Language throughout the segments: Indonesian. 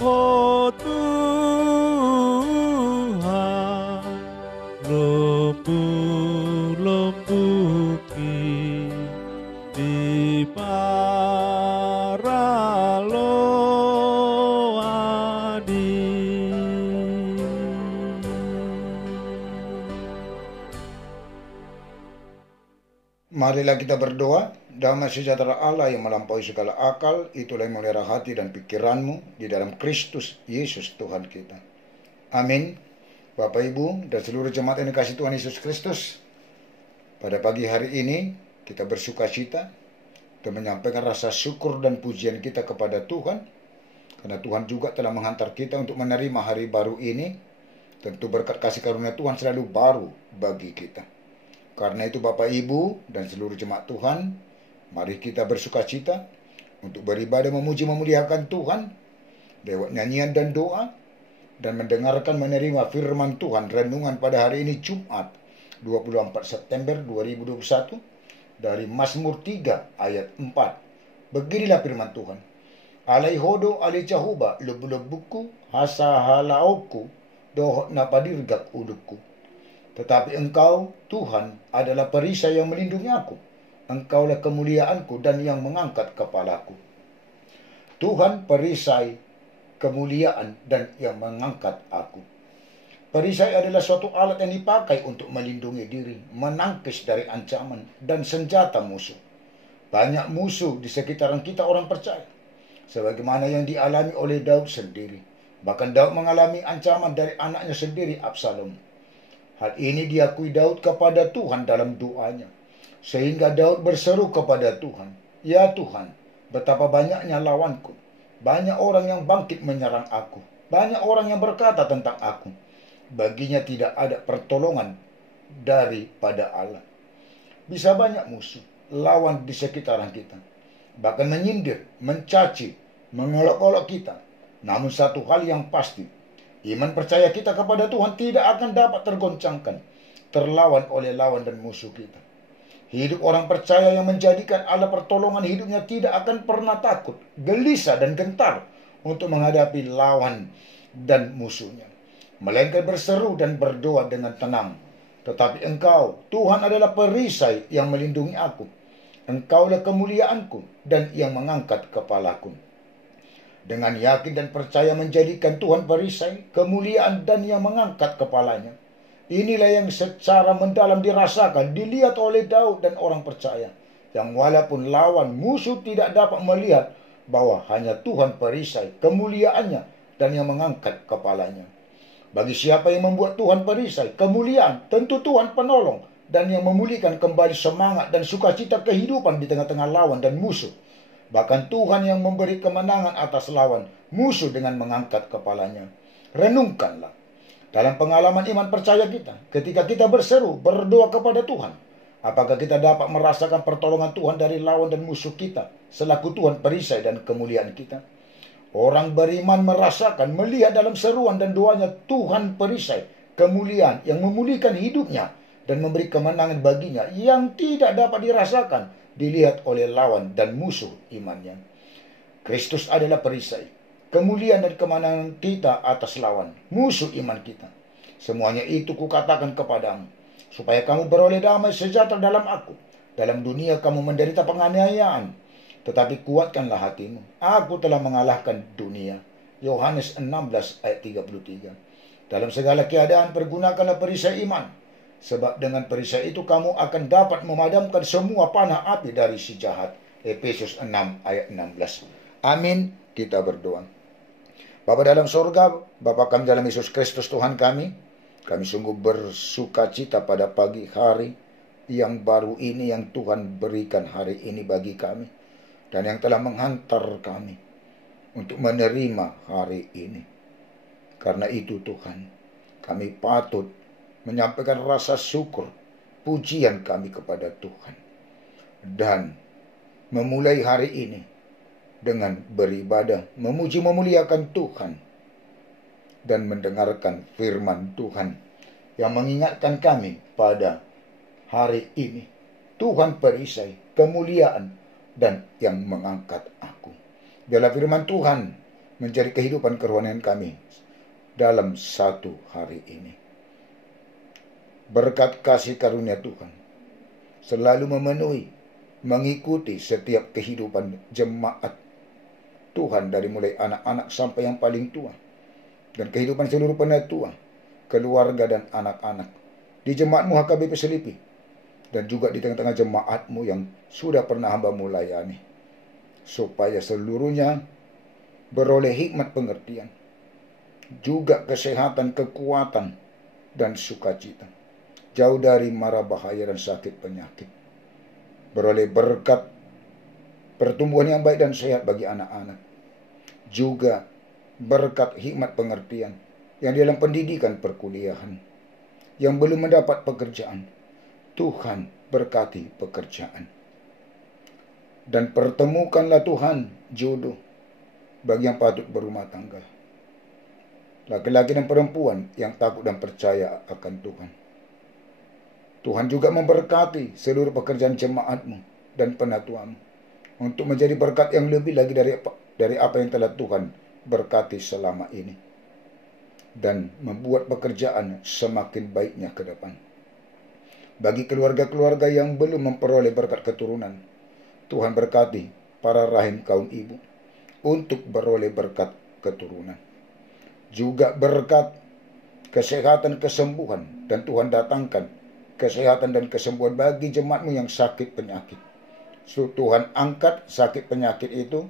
Oh Tuhan, lumpuh-lumpuki di para loadi. Marilah kita berdoa. Damai sejahtera Allah yang melampaui segala akal, itulah yang memelihara hati dan pikiranmu di dalam Kristus Yesus Tuhan kita. Amin. Bapak, Ibu, dan seluruh jemaat yang dikasihi Tuhan Yesus Kristus, pada pagi hari ini kita bersuka cita dan menyampaikan rasa syukur dan pujian kita kepada Tuhan, karena Tuhan juga telah menghantar kita untuk menerima hari baru ini. Tentu berkat kasih karunia Tuhan selalu baru bagi kita. Karena itu Bapak, Ibu, dan seluruh jemaat Tuhan, mari kita bersuka cita untuk beribadah, memuji, memuliakan Tuhan lewat nyanyian dan doa, dan mendengarkan, menerima firman Tuhan. Renungan pada hari ini Jumat 24 September 2021 dari Mazmur 3 ayat 4. Beginilah firman Tuhan. Alaihodo alicahuba lebu-lebuku hasahalauku dohot napadirgak uduku. Tetapi Engkau, Tuhan, adalah perisai yang melindungi aku. Engkaulah kemuliaanku dan yang mengangkat kepalaku. Tuhan perisai, kemuliaan, dan yang mengangkat aku. Perisai adalah suatu alat yang dipakai untuk melindungi diri, menangkis dari ancaman dan senjata musuh. Banyak musuh di sekitaran kita orang percaya, sebagaimana yang dialami oleh Daud sendiri. Bahkan Daud mengalami ancaman dari anaknya sendiri, Absalom. Hal ini diakui Daud kepada Tuhan dalam doanya. Sehingga Daud berseru kepada Tuhan, "Ya Tuhan, betapa banyaknya lawanku. Banyak orang yang bangkit menyerang aku. Banyak orang yang berkata tentang aku. Baginya tidak ada pertolongan daripada Allah." Bisa banyak musuh, lawan di sekitaran kita. Bahkan menyindir, mencaci, mengolok-olok kita. Namun satu hal yang pasti, iman percaya kita kepada Tuhan tidak akan dapat tergoncangkan, terlawan oleh lawan dan musuh kita. Hidup orang percaya yang menjadikan Allah pertolongan hidupnya tidak akan pernah takut, gelisah, dan gentar untuk menghadapi lawan dan musuhnya. Melainkan berseru dan berdoa dengan tenang. Tetapi Engkau, Tuhan, adalah perisai yang melindungi aku. Engkaulah kemuliaanku dan yang mengangkat kepalaku. Dengan yakin dan percaya menjadikan Tuhan perisai, kemuliaan, dan yang mengangkat kepalanya. Inilah yang secara mendalam dirasakan, dilihat oleh Daud dan orang percaya, yang walaupun lawan musuh tidak dapat melihat bahwa hanya Tuhan perisai, kemuliaannya, dan yang mengangkat kepalanya. Bagi siapa yang membuat Tuhan perisai, kemuliaan, tentu Tuhan penolong, dan yang memulihkan kembali semangat dan sukacita kehidupan di tengah-tengah lawan dan musuh. Bahkan Tuhan yang memberi kemenangan atas lawan musuh dengan mengangkat kepalanya. Renungkanlah dalam pengalaman iman percaya kita, ketika kita berseru, berdoa kepada Tuhan, apakah kita dapat merasakan pertolongan Tuhan dari lawan dan musuh kita, selaku Tuhan perisai dan kemuliaan kita? Orang beriman merasakan, melihat dalam seruan dan doanya Tuhan perisai, kemuliaan yang memulihkan hidupnya, dan memberi kemenangan baginya yang tidak dapat dirasakan, dilihat oleh lawan dan musuh imannya. Kristus adalah perisai, kemuliaan dan kemenangan kita atas lawan, musuh iman kita. Semuanya itu kukatakan kepadamu, supaya kamu beroleh damai sejahtera dalam aku. Dalam dunia kamu menderita penganiayaan, tetapi kuatkanlah hatimu. Aku telah mengalahkan dunia. Yohanes 16 ayat 33. Dalam segala keadaan pergunakanlah perisai iman, sebab dengan perisai itu kamu akan dapat memadamkan semua panah api dari si jahat. Efesus 6 ayat 16. Amin. Kita berdoa. Bapa dalam surga, Bapa kami dalam Yesus Kristus Tuhan kami sungguh bersuka cita pada pagi hari yang baru ini yang Tuhan berikan hari ini bagi kami, dan yang telah menghantar kami untuk menerima hari ini. Karena itu Tuhan, kami patut menyampaikan rasa syukur, pujian kami kepada Tuhan, dan memulai hari ini dengan beribadah, memuji, memuliakan Tuhan, dan mendengarkan firman Tuhan yang mengingatkan kami pada hari ini. Tuhan perisai kemuliaan dan yang mengangkat aku. Biarlah firman Tuhan menjadi kehidupan kerohanian kami dalam satu hari ini. Berkat kasih karunia Tuhan selalu memenuhi, mengikuti setiap kehidupan jemaat Tuhan dari mulai anak-anak sampai yang paling tua, dan kehidupan seluruh penatua, keluarga dan anak-anak di jemaatmu HKBP Selipi, dan juga di tengah-tengah jemaatmu yang sudah pernah hamba-Mu layani, supaya seluruhnya beroleh hikmat pengertian, juga kesehatan, kekuatan, dan sukacita, jauh dari mara bahaya dan sakit penyakit, beroleh berkat pertumbuhan yang baik dan sehat bagi anak-anak, juga berkat hikmat pengertian yang di dalam pendidikan perkuliahan, yang belum mendapat pekerjaan, Tuhan berkati pekerjaan. Dan pertemukanlah Tuhan jodoh bagi yang patut berumah tangga, laki-laki dan perempuan yang takut dan percaya akan Tuhan. Tuhan juga memberkati seluruh pekerjaan jemaatmu dan penatuamu untuk menjadi berkat yang lebih lagi dari apa yang telah Tuhan berkati selama ini, dan membuat pekerjaan semakin baiknya ke depan. Bagi keluarga-keluarga yang belum memperoleh berkat keturunan, Tuhan berkati para rahim kaum ibu untuk beroleh berkat keturunan. Juga berkat kesehatan, kesembuhan, dan Tuhan datangkan kesehatan dan kesembuhan bagi jemaatmu yang sakit penyakit. Tuhan angkat sakit penyakit itu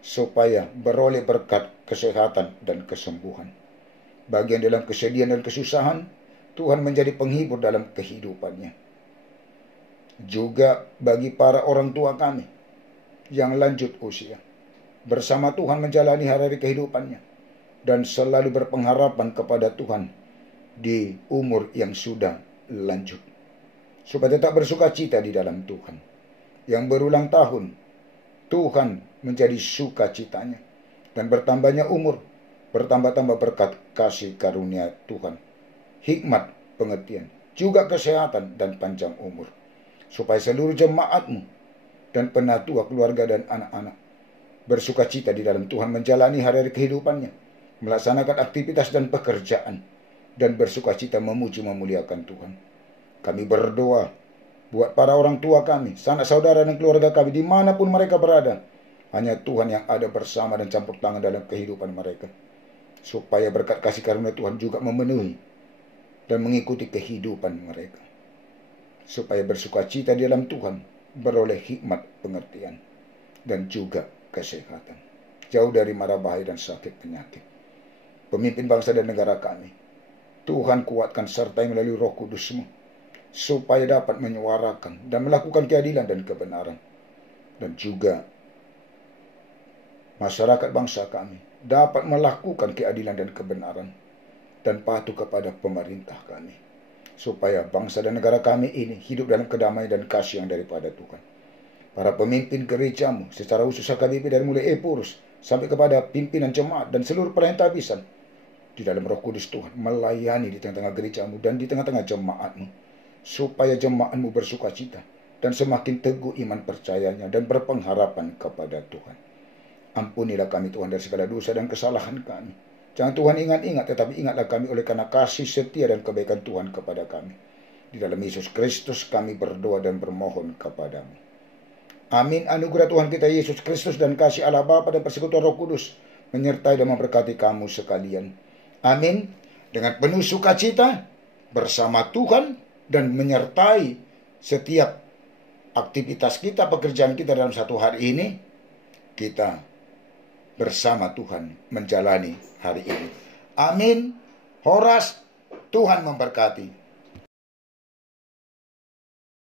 supaya beroleh berkat kesehatan dan kesembuhan. Bagi yang dalam kesedihan dan kesusahan, Tuhan menjadi penghibur dalam kehidupannya. Juga bagi para orang tua kami yang lanjut usia, bersama Tuhan menjalani hari-hari kehidupannya, dan selalu berpengharapan kepada Tuhan di umur yang sudah lanjut, supaya tetap bersuka cita di dalam Tuhan. Yang berulang tahun, Tuhan menjadi sukacitanya, dan bertambahnya umur, bertambah-tambah berkat kasih karunia Tuhan, hikmat pengertian, juga kesehatan dan panjang umur, supaya seluruh jemaatmu dan penatua, keluarga dan anak-anak bersuka cita di dalam Tuhan, menjalani hari-hari kehidupannya, melaksanakan aktivitas dan pekerjaan, dan bersuka cita memuji memuliakan Tuhan. Kami berdoa buat para orang tua kami, sanak saudara dan keluarga kami dimanapun mereka berada. Hanya Tuhan yang ada bersama dan campur tangan dalam kehidupan mereka, supaya berkat kasih karunia Tuhan juga memenuhi dan mengikuti kehidupan mereka, supaya bersuka cita di dalam Tuhan, beroleh hikmat pengertian dan juga kesehatan, jauh dari mara bahaya dan sakit penyakit. Pemimpin bangsa dan negara kami, Tuhan kuatkan sertai melalui Roh Kudus-Mu, supaya dapat menyuarakan dan melakukan keadilan dan kebenaran. Dan juga masyarakat bangsa kami dapat melakukan keadilan dan kebenaran dan patuh kepada pemerintah kami, supaya bangsa dan negara kami ini hidup dalam kedamaian dan kasih yang daripada Tuhan. Para pemimpin gerejamu, secara khusus HKBP dari mulai Epurus sampai kepada pimpinan jemaat dan seluruh perentabisan, di dalam Roh Kudus Tuhan melayani di tengah-tengah gerejamu dan di tengah-tengah jemaatmu, supaya jemaatmu bersuka cita dan semakin teguh iman percayanya dan berpengharapan kepada Tuhan. Ampunilah kami Tuhan dari segala dosa dan kesalahan kami. Jangan Tuhan ingat-ingat, tetapi ingatlah kami oleh karena kasih setia dan kebaikan Tuhan kepada kami. Di dalam Yesus Kristus kami berdoa dan bermohon kepadamu. Amin. Anugerah Tuhan kita Yesus Kristus dan kasih Allah Bapa dan persekutuan Roh Kudus menyertai dan memberkati kamu sekalian. Amin. Dengan penuh sukacita bersama Tuhan dan menyertai setiap aktivitas kita, pekerjaan kita dalam satu hari ini, kita bersama Tuhan menjalani hari ini. Amin. Horas, Tuhan memberkati.